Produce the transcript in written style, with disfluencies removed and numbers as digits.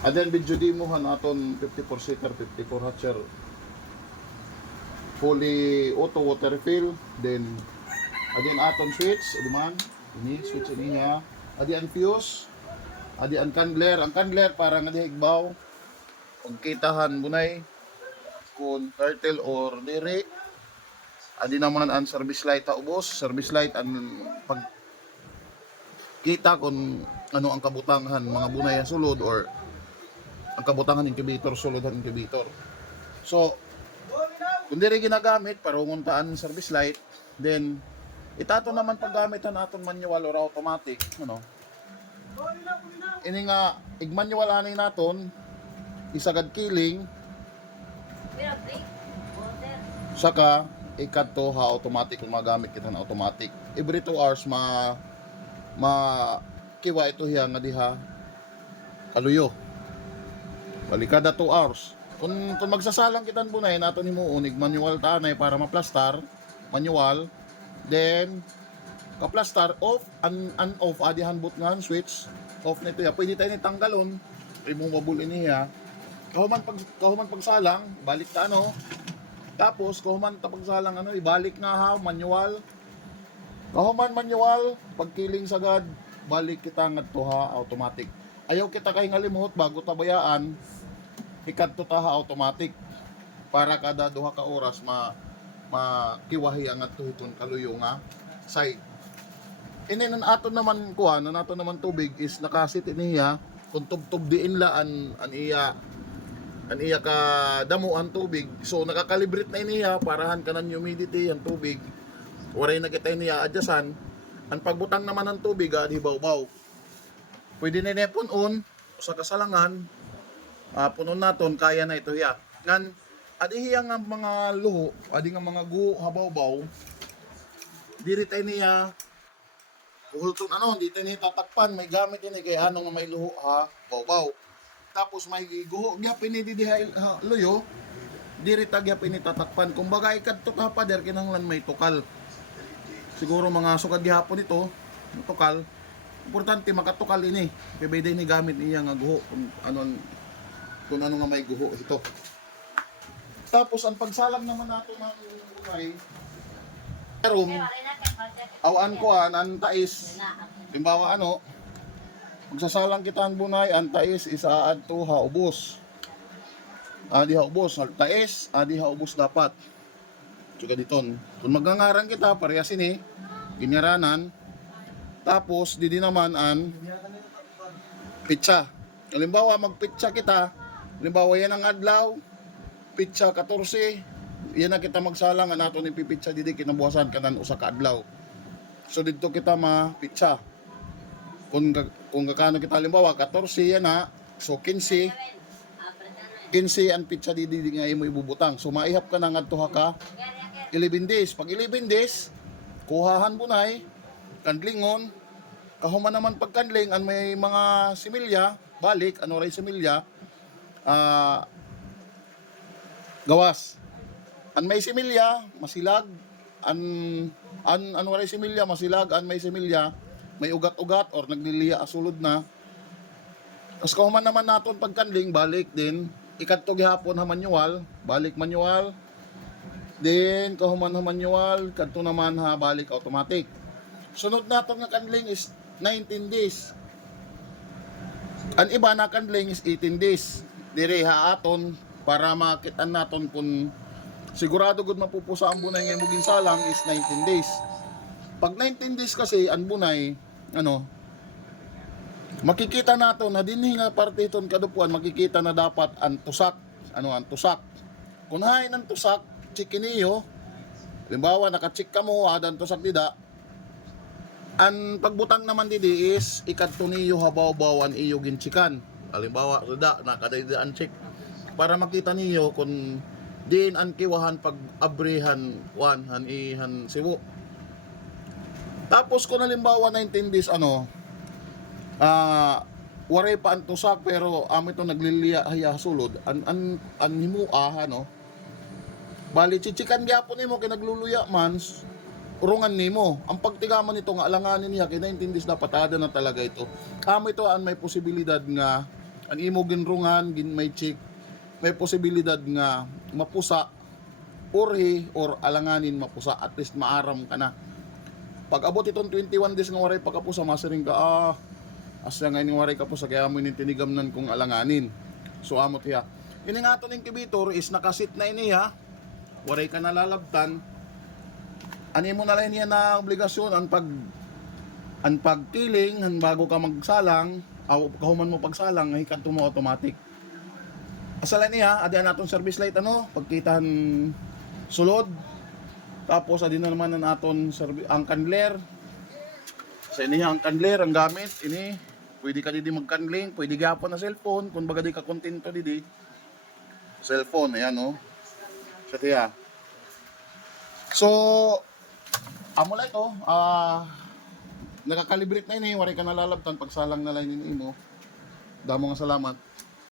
And then video demo han aton 54 seater 54 hatcher fully auto water refill. Then adyan aton switch man ini switch ini ha. Adyan fuse, adyan candler. Ang candler para nga dihigbaw kung kitahan bunay kung turtle or diri. Adi naman ang service light ta ubos. Service light ang pag kita kung ano ang kabutangan mga bunay sulod or ang kabutangan incubator sulod ang incubator. So kung diri ginagamit para umuntaan service light, then itato naman paggamit naton manual or automatic, ano. Ini nga igmanual ani naton isagad killing saka ikadto ha automatic kung magamit kita na automatic. Every 2 hours kiwa ito hiya nga diha kaluyo. Bali kada 2 hours. Kung magsasalang kitan bunay nato nimo unig manual tanay para maplastar, manual. Then ka-plastar off and off adihan but nga switch off nito ya. Pwede tayo ni tanggalon, removable niya. Kahuman pagsalang, balik ta ano. Tapos kahuman ta pagsalang ano, ibalik nga ha manual. Kahuman manual, pagkiling sagad, balik kita ngadto ha automatic. Ayaw kita kay ngalimot bago tabayaan, ikadto ta ha automatic para kada duha ka oras makiwahi ang adto hiton kaluyo nga side. Ininan aton naman kuha na nato naman tubig is nakasit niya kung tubtub diin la an iya ka damo ang tubig. So nakakalibrate na iniya parahan kanan humidity ang tubig. Waray na kita niya adyasan. Ang pagbutang naman ng tubig adi baw-baw. Pwede na punon sa kasalangan. Punon naton kaya na ito ya. Ngan adi hiya nga mga luho, adi nga mga guho habaw-baw. Diri tayo niya hulton ano, hindi tayo niya tatakpan, may gamit yun kay ano nga may luho ha, baw-baw. Tapos may guho gyap ini di luyo, diri ta gyap ini tatakpan. Kumbaga ikadto ka pa der kinahanglan may tukal. Siguro mga sukad gihapon ito, tukal. Importante makatukal ini. Kay pwede ni gamit niya nga guho kung ano nga may guho ito. Tapos ang pagsalang naman nato ng ulay room awan ko ang tais. Limbawa ano, magsasalang kita ang bunay, ang tais isaad to ha ubos. Adi ha ubos, tais, adi ha ubos dapat. Juga diton. Kung magangaran kita parehas ini, ginyaranan. Tapos didi naman an pitsa. Halimbawa magpitsa kita, halimbawa yan ang adlaw, pitsa 14, yan na kita magsalang nato ni pipitsa didi kinabuhasan kanan usa ka adlaw. So dito kita mapitsa. Kung kakano kita halimbawa 14 yan na, so 15 ang pitsa didi nga imo ibubutang. So maihap ka na ngadto ka 11 days. Pag 11 days, kuhahan bunay, kandlingon, kahuman naman pagkandling, an may mga similya, balik, ano ray similya, gawas. An may similya, masilag, ano ray similya, masilag, an may similya, may ugat-ugat, or nagliliya asulod na. Tapos kahuman naman naton pagkandling, balik din, ikadto gihapon ha manual, balik manual, then kahuman ha manual, kadto naman ha balik automatic. Sunod naton nga kandling is 19 days. Ang iba na kandling is 18 days. Dire ha aton para makitaan naton kung sigurado gud mapupusa ang bunay nga muging salang is 19 days. Pag 19 days kasi ang bunay ano, makikita nato na dinhi nga parte iton kadupuan, makikita na dapat ang tusak, ano ang tusak. Kung hay ng tusak, check niyo. Halimbawa naka-check ka mo adan tusak dida. Ang pagbutang naman didi is ikadto niyo habaw-baw an iyo ginchikan. Halimbawa rida nakadayda an check para makita niyo kung din ang kiwahan pag abrihan wan han ihan siwo. Tapos kung halimbawa 19 days ano, waray pa ang tusak pero amo ito nagliliya haya sulod an himua ano. Bali chichikan gyapon nimo kay nagluluya man urungan nimo. Ang pagtigaman nito nga alanganin niya kay 19 days dapat ada na talaga ito. Amo ito ang may posibilidad nga ang imo ginrungan gin may check, may posibilidad nga mapusa orhi or alanganin mapusa, at least maaram ka na. Pag abot itong 21 days nga waray pagkapusa, masiring ka, asya nga ini waray kapusa, kaya mo tinigamnan kung alanganin. So amot hiya. Ini nga aton incubator is nakasit na ini ha. Waray ka nalalabtan. Ani mo na lang niya na obligasyon ang pagtiling han bago ka magsalang, aw kahuman mo pagsalang ay kanto mo automatic. Asalan niya, adi naton service light ano, pagkitan sulod. Tapos adi na naman ang aton ang candler. Sa iniya ang candler ang gamit ini, pwede ka didi magkanling, pwede gyapon na cellphone kung baga di ka kontento didi. Cellphone ayan no. Sa tiya. So amo lang ito, nakakalibrate na ini, wari ka nalalabtan pagsalang na lang ini mo. Damo nga salamat.